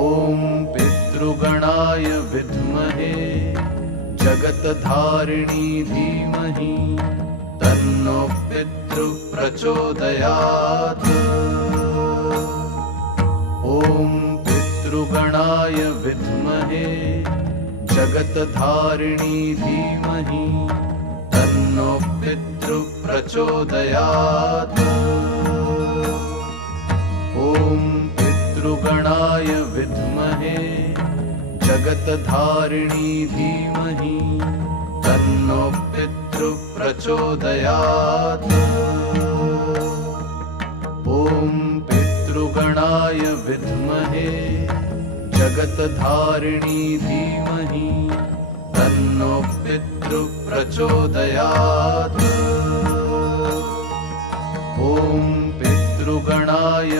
ॐ पितृगणाय विद्महे जगत्धारिणी धीमहि तन्नो पितृः प्रचोदयात्। ॐ पितृगणाय विद्महे जगत्धारिणी धीमहि तन्नो पितृः प्रचोदयात्। ॐ पितृगणाय विद्महे जगत्धारिणी धीमहि तन्नो पितृः प्रचोदयात्। ॐ पितृगणाय विद्महे जगत्धारिणी धीमहि तन्नो पितृः प्रचोदयात्। ॐ पितृगणाय